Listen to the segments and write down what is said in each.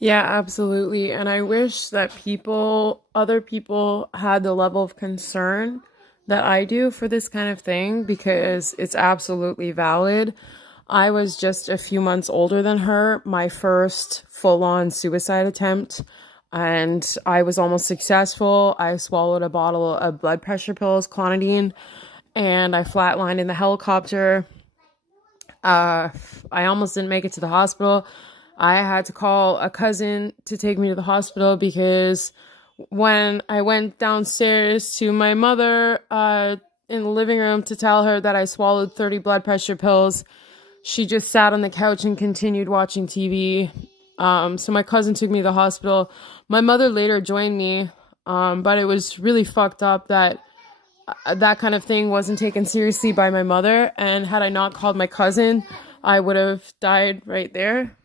Yeah, absolutely. And I wish that other people had the level of concern that I do for this kind of thing because it's absolutely valid. I was just a few months older than her, my first full on suicide attempt, and I was almost successful. I swallowed a bottle of blood pressure pills, clonidine, and I flatlined in the helicopter. Uh, I almost didn't make it to the hospital. I had to call a cousin to take me to the hospital because when I went downstairs to my mother in the living room to tell her that I swallowed 30 blood pressure pills, she just sat on the couch and continued watching TV. So my cousin took me to the hospital. My mother later joined me, but it was really fucked up that that kind of thing wasn't taken seriously by my mother. And had I not called my cousin, I would have died right there.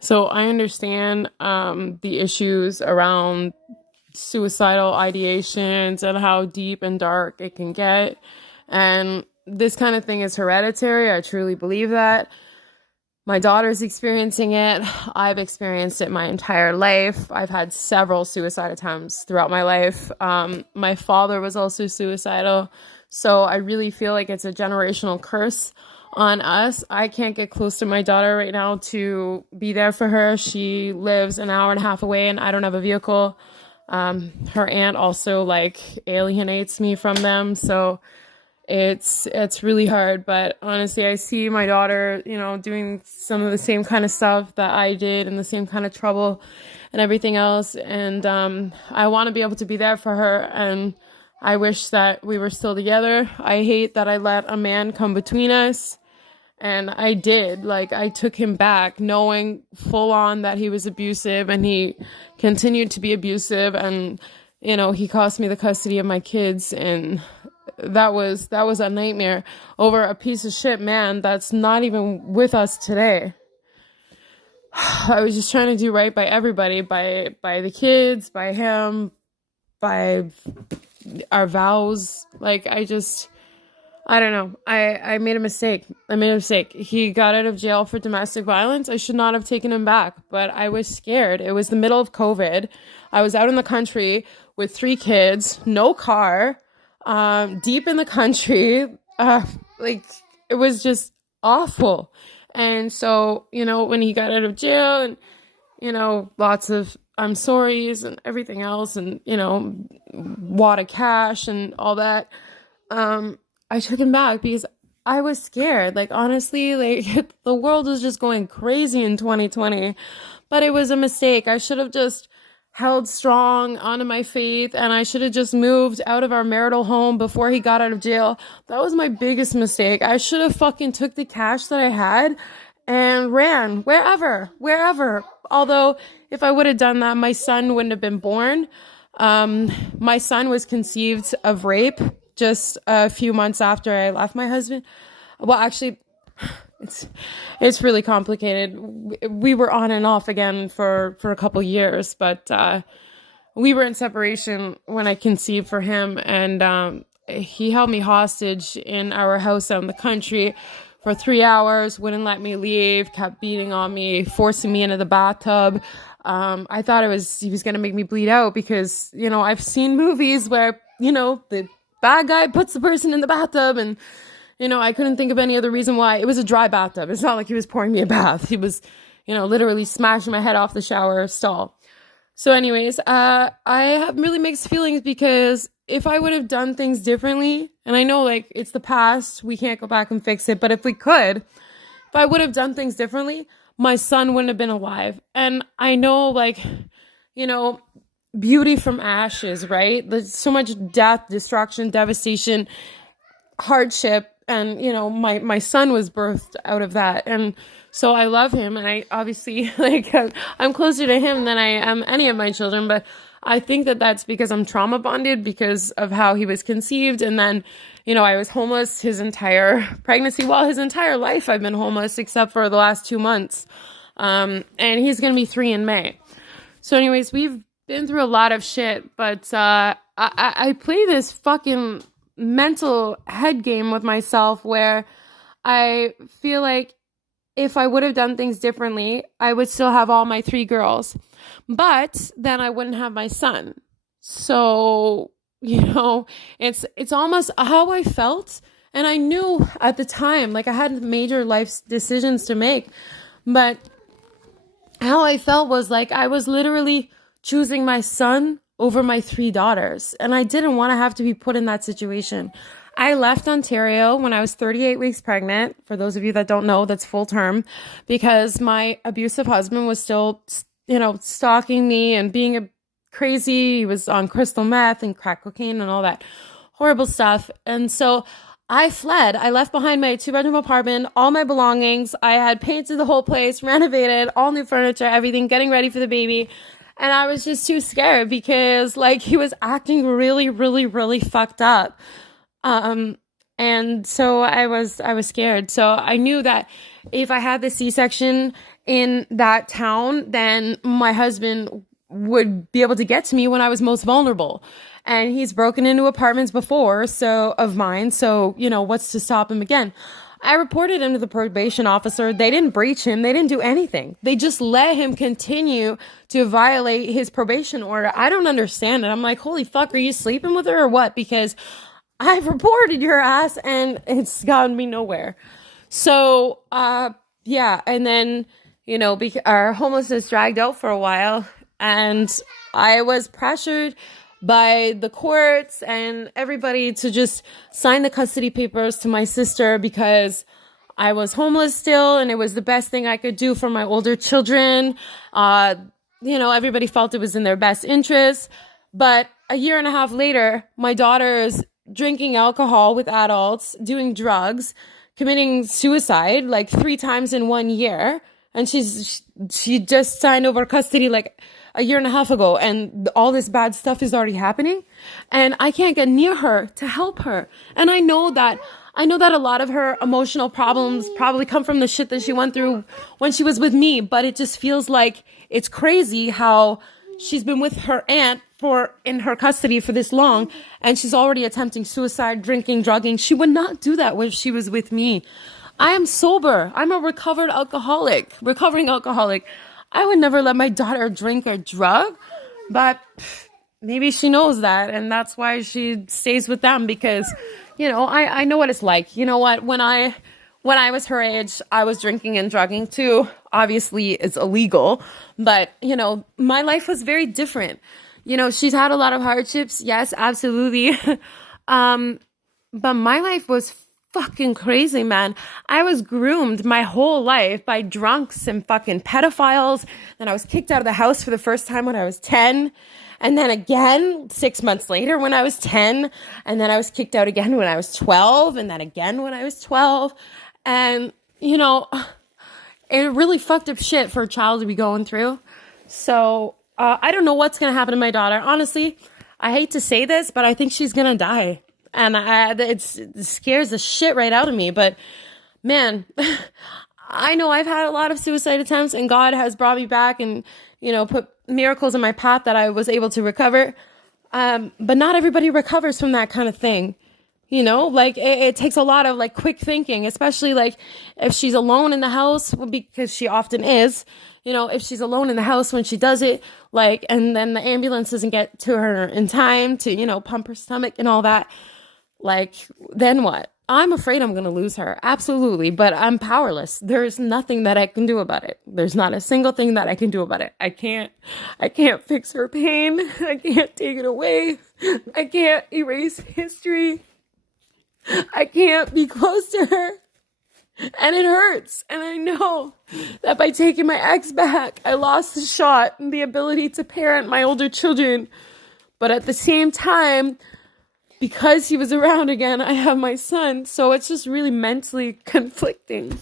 So I understand the issues around suicidal ideations and how deep and dark it can get. And this kind of thing is hereditary. I truly believe that. My daughter's experiencing it. I've experienced it my entire life. I've had several suicide attempts throughout my life. My father was also suicidal. So I really feel like it's a generational curse on us. I can't get close to my daughter right now to be there for her. She lives an hour and a half away and I don't have a vehicle. Her aunt also like alienates me from them. So it's really hard, but honestly I see my daughter, doing some of the same kind of stuff that I did and the same kind of trouble and everything else, and I want to be able to be there for her, and I wish that we were still together. I hate that I let a man come between us, and I did. Like, I took him back knowing full on that he was abusive, and he continued to be abusive, and he cost me the custody of my kids, and that was a nightmare over a piece of shit man that's not even with us today. I was just trying to do right by everybody, by the kids, by him, by our vows. Like, I don't know. I made a mistake. He got out of jail for domestic violence. I should not have taken him back, but I was scared. It was the middle of COVID. I was out in the country with 3 kids, no car, deep in the country. Like, it was just awful. And so, when he got out of jail and, lots of I'm sorry's and everything else and, wad of cash and all that, I took him back because I was scared. Like, honestly, like, the world was just going crazy in 2020, but it was a mistake. I should have just held strong onto my faith, and I should have just moved out of our marital home before he got out of jail. That was my biggest mistake. I should have fucking took the cash that I had and ran wherever. Although, if I would have done that, my son wouldn't have been born. My son was conceived of rape just a few months after I left my husband. Well, actually, it's it's really complicated. We were on and off again for a couple years, but we were in separation when I conceived for him, and he held me hostage in our house out in the country for 3 hours, wouldn't let me leave, kept beating on me, forcing me into the bathtub. I thought he was gonna make me bleed out because, I've seen movies where, the bad guy puts the person in the bathtub, and, I couldn't think of any other reason why. It was a dry bathtub. It's not like he was pouring me a bath. He was, literally smashing my head off the shower stall. So anyways, I have really mixed feelings because if I would have done things differently, and I know, like, it's the past, we can't go back and fix it, but if I would have done things differently, my son wouldn't have been alive. And I know, like, you know, beauty from ashes, right? There's so much death, destruction, devastation, hardship, and my son was birthed out of that, and so I love him, and I obviously like I'm closer to him than I am any of my children, but I think that that's because I'm trauma bonded because of how he was conceived, and then I was homeless his entire pregnancy. Well, his entire life I've been homeless except for the last 2 months, and he's gonna be 3 in May. So anyways, we've been through a lot of shit, but I play this fucking mental head game with myself where I feel like if I would have done things differently, I would still have all my three girls, but then I wouldn't have my son. So, it's almost how I felt. And I knew at the time, like I had major life decisions to make, but how I felt was like I was literally choosing my son over my three daughters. And I didn't want to have to be put in that situation. I left Ontario when I was 38 weeks pregnant. For those of you that don't know, that's full term, because my abusive husband was still, stalking me and being a crazy. He was on crystal meth and crack cocaine and all that horrible stuff. And so I fled. I left behind my 2-bedroom apartment, all my belongings. I had painted the whole place, renovated, all new furniture, everything, getting ready for the baby. And I was just too scared because like he was acting really, really, really fucked up. And so I was scared. So I knew that if I had the C-section in that town, then my husband would be able to get to me when I was most vulnerable. And he's broken into apartments before, of mine. So, what's to stop him again? I reported him to the probation officer. They didn't breach him. They didn't do anything. They just let him continue to violate his probation order. I don't understand it. I'm like, holy fuck, are you sleeping with her or what? Because I've reported your ass and it's gotten me nowhere. So, yeah. And then, our homelessness dragged out for a while and I was pressured by the courts and everybody to just sign the custody papers to my sister because I was homeless still and it was the best thing I could do for my older children. Everybody felt it was in their best interest. But a year and a half later, my daughter is drinking alcohol with adults, doing drugs, committing suicide like 3 times in 1 year. And she just signed over custody like a year and a half ago, and all this bad stuff is already happening, and I can't get near her to help her. And I know that a lot of her emotional problems probably come from the shit that she went through when she was with me, but it just feels like it's crazy how she's been with her aunt in her custody for this long, and she's already attempting suicide, drinking, drugging. She would not do that when she was with me. I am sober. I'm a recovering alcoholic. I would never let my daughter drink or drug, but maybe she knows that. And that's why she stays with them because, I know what it's like. You know what? When I was her age, I was drinking and drugging too. Obviously it's illegal, but my life was very different. She's had a lot of hardships. Yes, absolutely. But my life was fucking crazy, man. I was groomed my whole life by drunks and fucking pedophiles. Then I was kicked out of the house for the first time when I was 10. And then again, 6 months later when I was 10. And then I was kicked out again when I was 12. And then again when I was 12. And, it really fucked up shit for a child to be going through. So, I don't know what's going to happen to my daughter. Honestly, I hate to say this, but I think she's going to die. And it scares the shit right out of me. But man, I know I've had a lot of suicide attempts and God has brought me back and, put miracles in my path that I was able to recover. But not everybody recovers from that kind of thing. It takes a lot of like quick thinking, especially like if she's alone in the house, because she often is, if she's alone in the house when she does it, and then the ambulance doesn't get to her in time to, pump her stomach and all that. Then what? I'm afraid I'm going to lose her. Absolutely. But I'm powerless. There's nothing that I can do about it. There's not a single thing that I can do about it. I can't fix her pain. I can't take it away. I can't erase history. I can't be close to her. And it hurts. And I know that by taking my ex back, I lost the shot and the ability to parent my older children. But at the same time, because he was around again, I have my son. So it's just really mentally conflicting.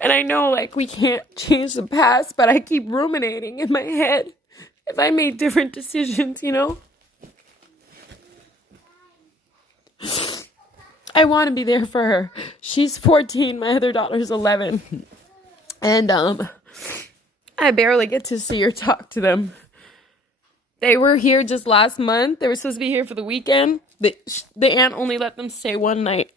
And I know, we can't change the past, but I keep ruminating in my head if I made different decisions, I want to be there for her. She's 14. My other daughter's 11. And I barely get to see or talk to them. They were here just last month. They were supposed to be here for the weekend. The aunt only let them stay one night.